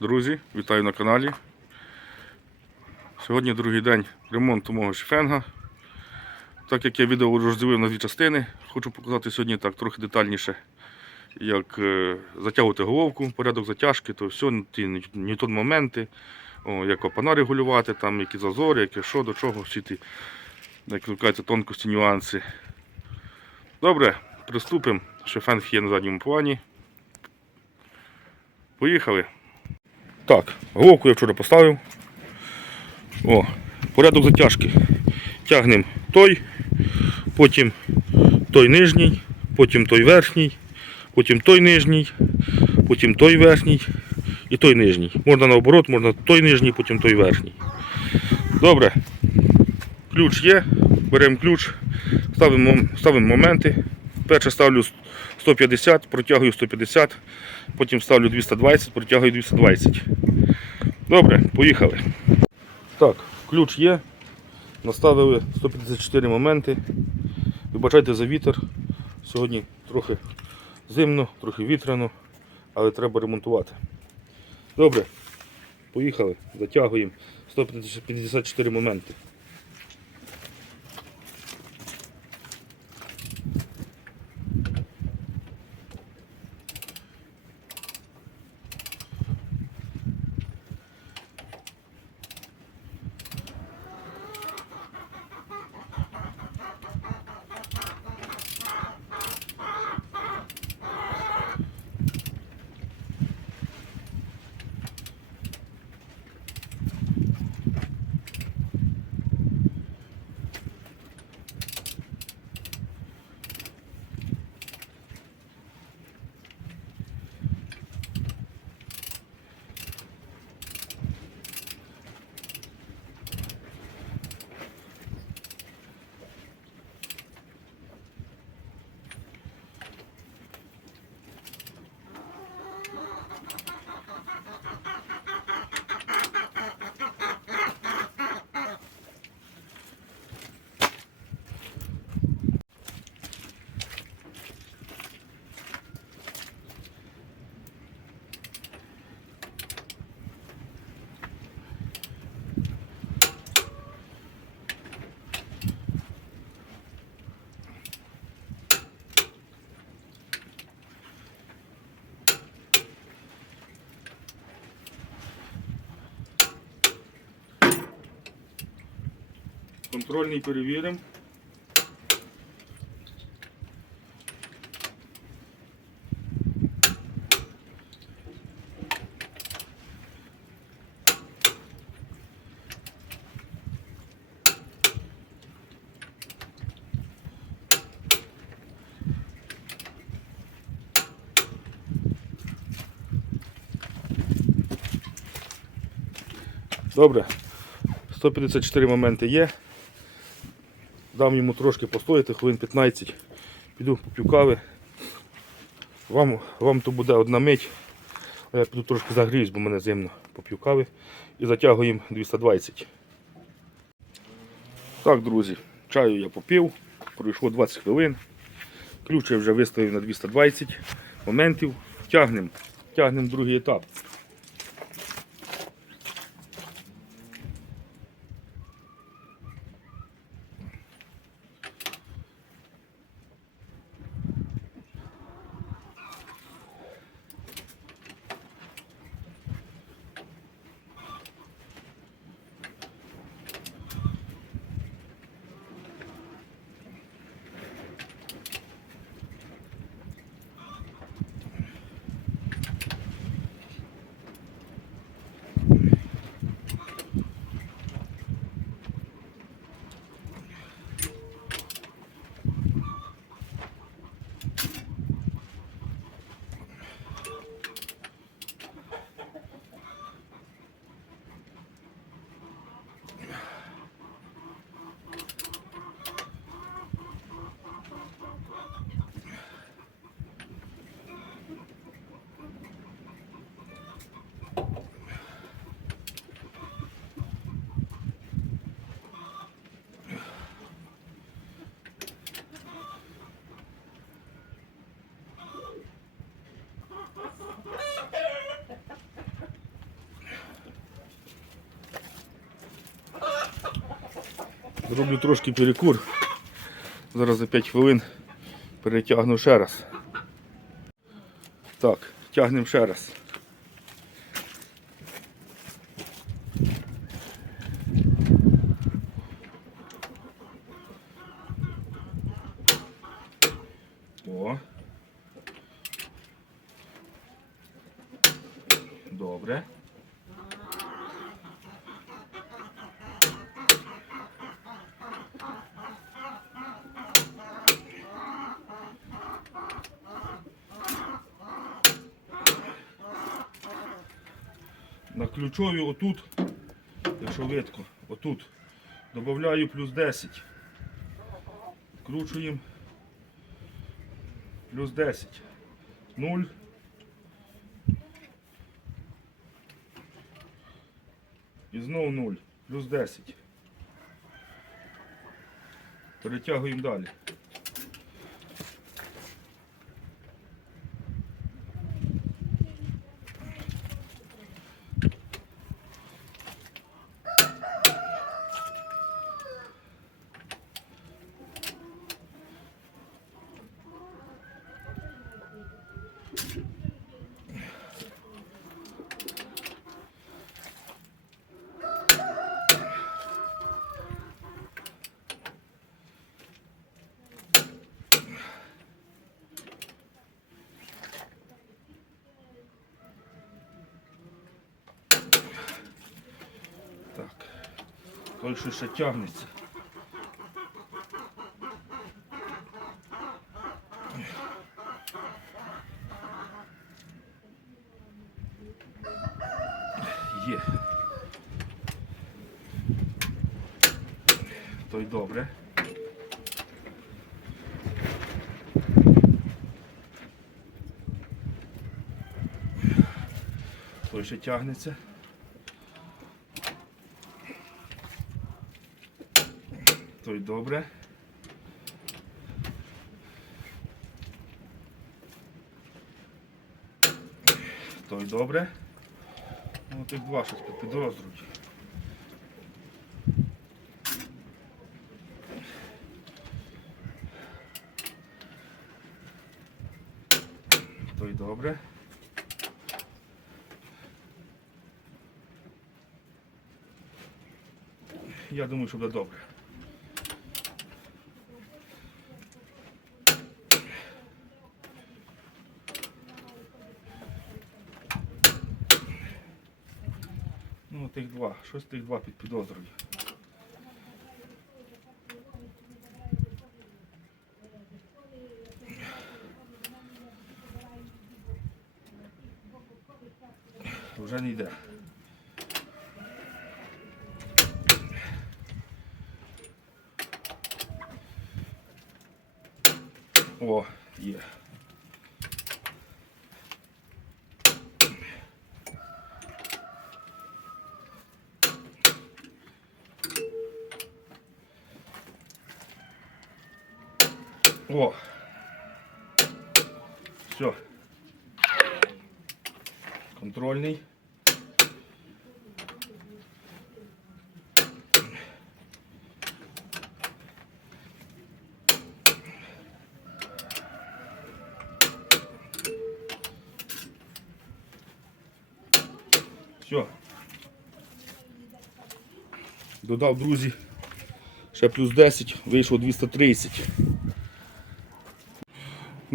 Друзі, вітаю на каналі. Сьогодні другий день ремонту мого шифенга. Так як я відео розділив на дві частини, хочу показати сьогодні так трохи детальніше, як е, затягувати головку, порядок затяжки, то все, ті ньютон моменти, о, як опана регулювати, там, які зазори, яке що, до чого, всі ті як ви тонкості, нюанси. Добре, приступимо. Шифенг є на задньому плані. Поїхали. Так, головку я вчора поставив. О, порядок затяжки. Тягнемо той, потім той нижній, потім той верхній, потім той нижній, потім той верхній і той нижній. Можна наоборот, можна той нижній, потім той верхній. Добре. Ключ є, беремо ключ, ставимо, ставимо моменти. Перше ставлю 150, протягую 150, потім ставлю 220, протягую 220. Добре, поїхали. Так, ключ є. Наставили 154 моменти. Вибачайте за вітер. Сьогодні трохи зимно, трохи вітряно, але треба ремонтувати. Добре, поїхали, затягуємо 154 моменти. Контрольний перевіримо. Добре. 154 моменти є. Дам йому трошки постояти, хвилин 15. Піду поп'ю кави. Вам, вам то буде одна мить. Я піду трошки загріюсь, бо мене зимно поп'ю кави. І затягуємо 220. Так, друзі, чаю я попив, пройшло 20 хвилин. Ключ я вже виставив на 220 моментів. Тягнемо, тягнемо другий етап. Зроблю трошки перекур. Зараз за 5 хвилин перетягну ще раз. Так, тягнемо ще раз. О. Добре. На ключові отут, якщо видко, отут, додаю плюс 10. Вкручуємо плюс 10. 0. І знову 0. Плюс 10. Перетягуємо далі. Так. Що ще тягнеться. Є. Той добре. Той ще тягнеться. Той добре. Той добре. Ну, тих два щось підроздрують. Той добре. Я думаю, що буде добре. Ну, тих два. Щось тих два під підозрою. Вже не йде. О, є. О. Все. Контрольний. Все. Додав, друзі, ще плюс 10, вийшло 230.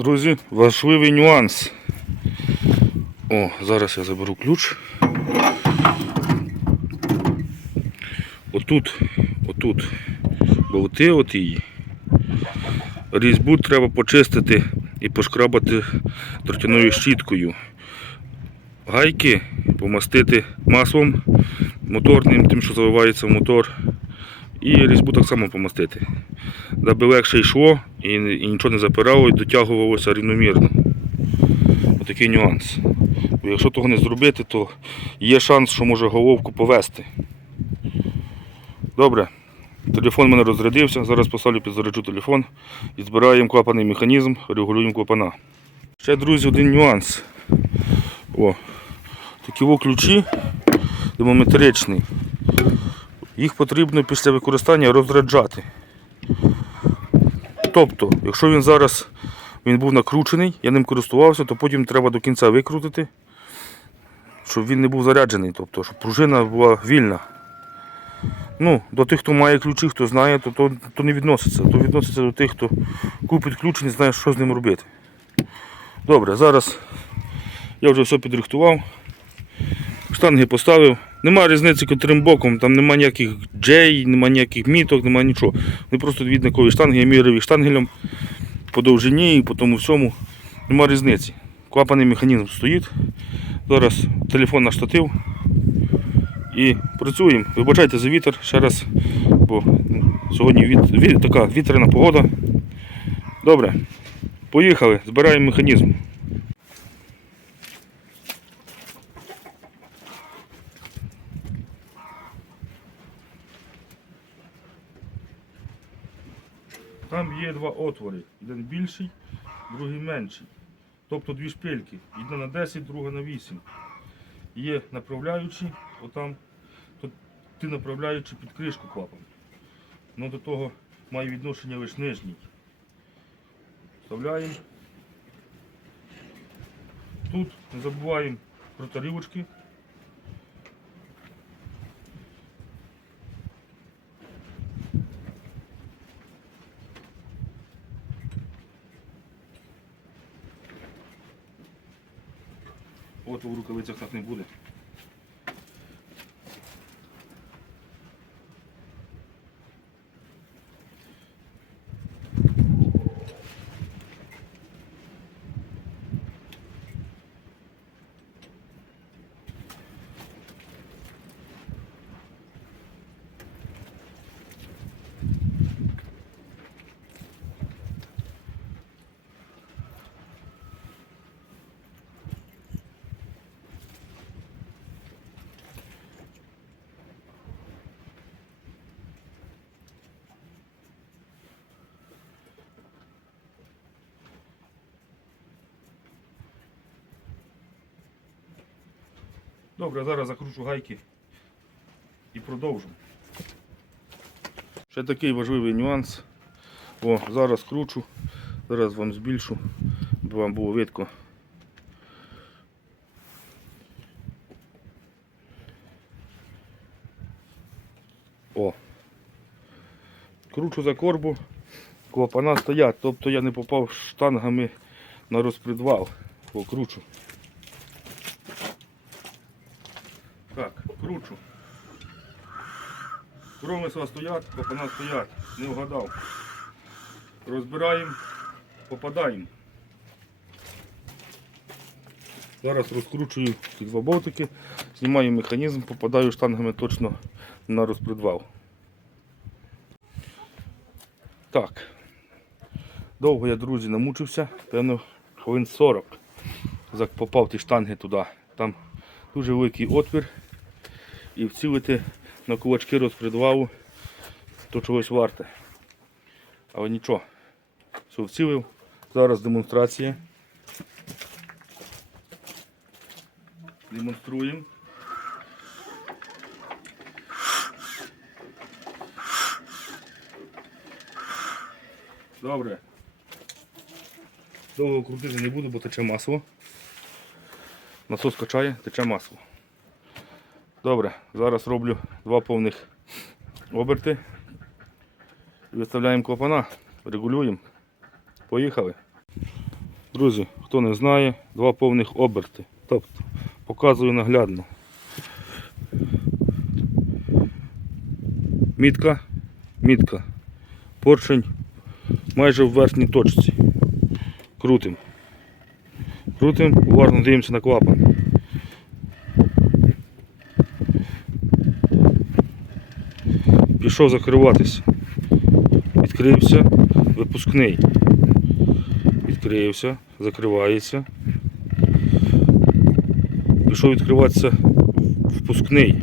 Друзі, важливий нюанс. О, зараз я заберу ключ. Отут, отут, болти от її. Різьбу треба почистити і пошкрабати дротяною щіткою. Гайки помастити маслом моторним, тим, що заливається в мотор. І різьбу так само помастити. Даби легше йшло і, і нічого не запирало і дотягувалося рівномірно. Отакий нюанс. Бо якщо того не зробити, то є шанс, що може головку повести. Добре. Телефон в мене розрядився, зараз поставлю підзаряджу телефон і збираємо клапаний механізм, регулюємо клапана. Ще, друзі, один нюанс. О, такі ключі демометричний. Їх потрібно після використання розряджати. Тобто, якщо він зараз він був накручений, я ним користувався, то потім треба до кінця викрутити, щоб він не був заряджений, тобто, щоб пружина була вільна. Ну, до тих, хто має ключі, хто знає, то, то, то не відноситься. То відноситься до тих, хто купить ключ і не знає, що з ним робити. Добре, зараз я вже все підрихтував. Штанги поставив. Нема різниці котрим боком, там нема ніяких джей, нема ніяких міток, нема нічого. Вони просто дві штанги, я міряв їх штангелем по довжині і по тому всьому. Нема різниці. Клапаний механізм стоїть. Зараз телефон на штатив. І працюємо. Вибачайте за вітер ще раз, бо сьогодні від, від, така вітряна погода. Добре, поїхали, збираємо механізм. Там є два отвори. Один більший, другий менший. Тобто дві шпильки. Одна на 10, друга на 8. Є направляючі, отам, то ти направляючи під кришку клапан. Ну до того має відношення лише нижній. Вставляємо. Тут не забуваємо про тарілочки. У рукавицях так не буде. Добре, зараз закручу гайки і продовжу. Ще такий важливий нюанс. О, зараз кручу, зараз вам збільшу, щоб вам було видко. О. Кручу за корбу, клапана стоять, тобто я не попав штангами на розпредвал. О, кручу. Так, кручу. Промисла стоять, клапана стоять, не вгадав. Розбираємо, попадаємо. Зараз розкручую ці два болтики, знімаю механізм, попадаю штангами точно на розпредвал. Так. Довго я, друзі, намучився, певно, хвилин 40. Попав ті штанги туди. Там дуже великий отвір. І вцілити на кулачки розпредвалу то чогось варте. Але нічого. Все вцілив. Зараз демонстрація. Демонструємо. Добре. Довго крутити не буду, бо тече масло. Насос качає, тече масло. Добре, зараз роблю два повних оберти. Виставляємо клапана, регулюємо. Поїхали. Друзі, хто не знає, два повних оберти. Тобто, показую наглядно. Мітка, мітка. Поршень майже в верхній точці. Крутим. Крутим, уважно дивимося на клапан. Пішов закриватися. Відкрився, випускний. Відкрився, закривається. Пішов відкриватися впускний.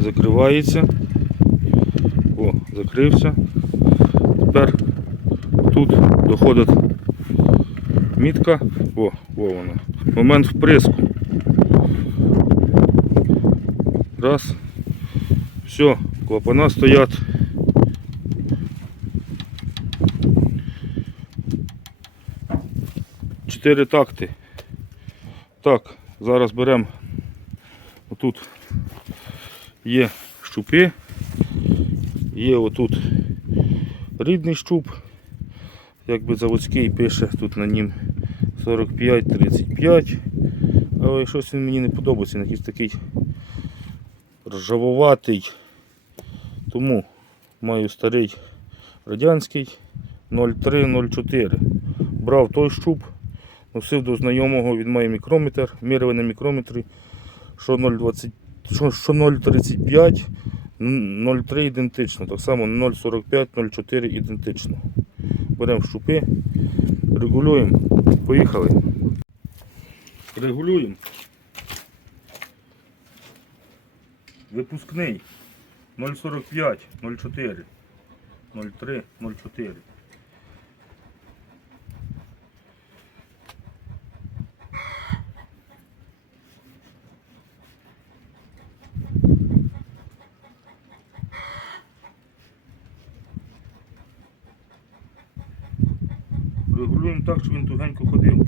Закривається. О, закрився. Тепер тут доходить мітка. О, о вона. Момент вприску. Раз. Все, клапана стоять. Чотири такти. Так, зараз беремо. Отут є щупи. Є отут рідний щуп. Якби заводський пише тут на нім 45-35. Але щось він мені не подобається, якийсь такий ржавуватий. Тому маю старий радянський 0304. Брав той щуп, носив до знайомого, він має мікрометр, міряли на мікрометрі, що 0,20, що, що 0,35, 0,3 ідентично, так само 0,45, 0,4 ідентично. Беремо щупи, регулюємо, поїхали. Регулюємо. Випускний 0,45, 0,4, 0,3, 0,4. Регулюємо так, щоб він тугенько ходив.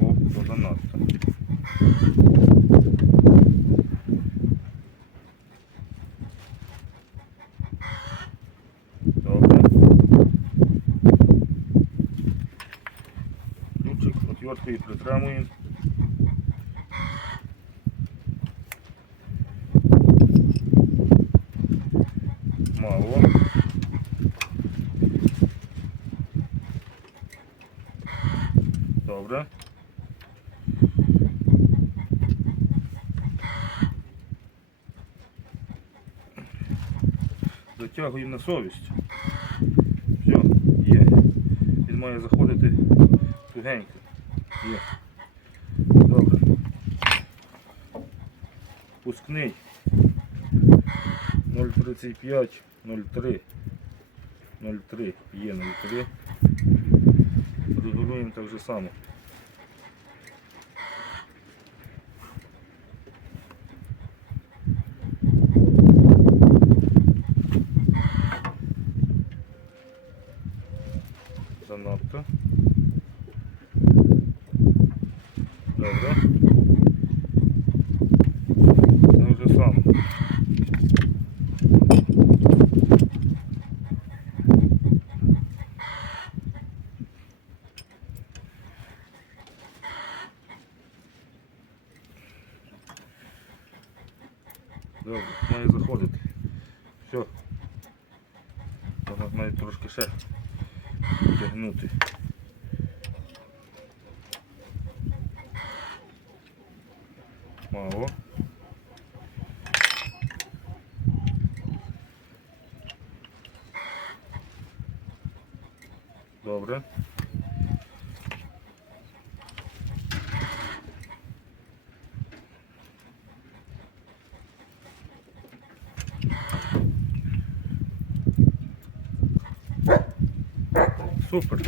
О, то занадто. Добре. Ключик притримуємо. Мало. Добре. Затягуємо на совість. Все, є. Він має заходити тугенько. Є. Добре. Пускний. 0,35, 0,3. 0,3. Є 0,3. Регулюємо так же само. Занадто. Добре. Так же само. Добре, має заходити. Все. Можна навіть трошки ще тягнути. Мало. Добре. Супер.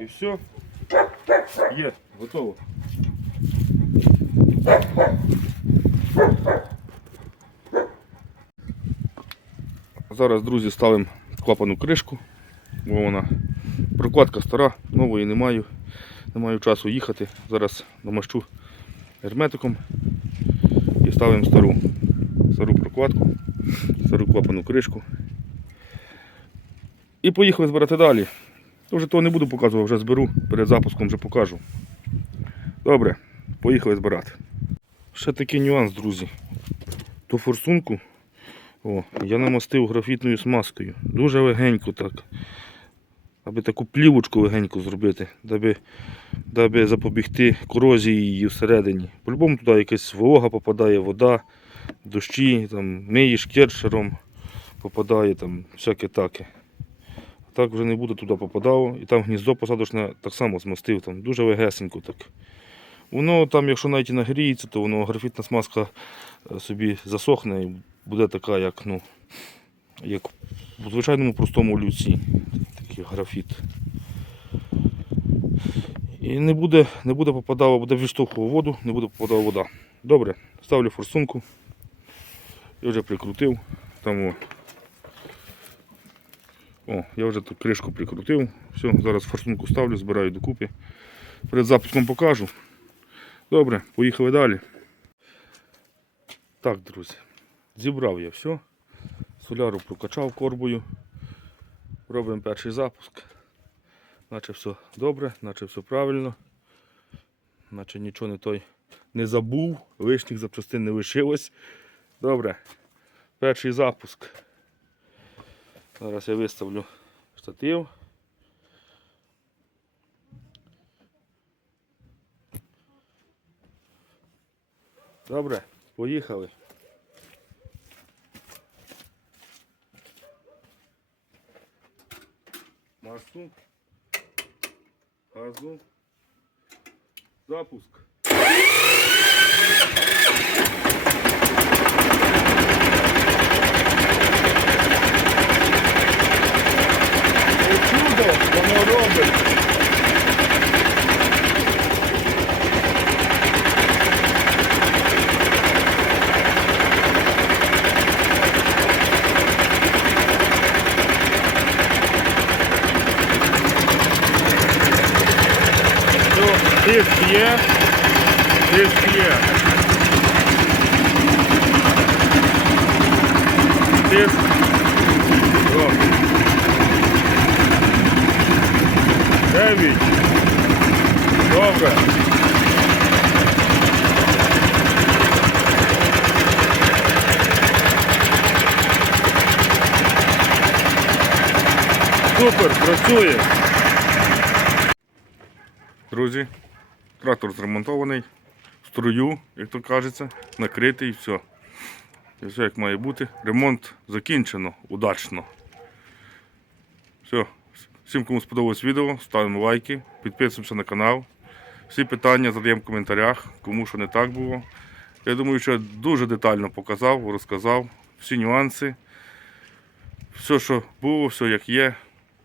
І все. Є, готово. Зараз, друзі, ставимо клапану кришку, бо вона прокладка стара, нової не маю. Не маю часу їхати. Зараз домащу герметиком і ставимо стару, стару прокладку, стару клапану кришку. І поїхали збирати далі. Вже того не буду показувати, вже зберу, перед запуском вже покажу. Добре, поїхали збирати. Ще такий нюанс, друзі. Ту форсунку о, я намастив графітною смазкою. Дуже легенько так. Аби таку плівочку легенько зробити, даби, даби запобігти корозії її всередині. По-любому туди якась волога попадає, вода, дощі, там, миєш кершером, попадає там всяке таке. Так вже не буде туди попадало. І там гніздо посадочне так само змастив, там дуже легесенько так. Воно там, якщо навіть і нагріється, то воно графітна смазка е, собі засохне і буде така, як, ну, як у звичайному простому люці. такий графіт. І не буде, не буде попадала, буде відштовхував воду, не буде попадала вода. Добре, ставлю форсунку. Я вже прикрутив. Там о. Я вже тут кришку прикрутив. Все, зараз форсунку ставлю, збираю докупи. Перед запуском покажу. Добре, поїхали далі. Так, друзі, зібрав я все. Соляру прокачав корбою. Робимо перший запуск. Наче все добре, наче все правильно. Наче нічого не той не забув, лишніх запчастин не лишилось. Добре. Перший запуск. Зараз я виставлю штатив. Добре, поїхали. Масу. Газу. Запуск. Чудо воно робить. Ну, тиск є, тиск є. Тиск. О. Дев'ять. Добре. Супер, працює. Друзі, трактор зремонтований, струю, як то кажеться, накритий і все. І все як має бути. Ремонт закінчено удачно. Все. Всім, кому сподобалось відео, ставимо лайки, підписуємося на канал. Всі питання задаємо в коментарях, кому що не так було. Я думаю, що я дуже детально показав, розказав всі нюанси. Все, що було, все як є.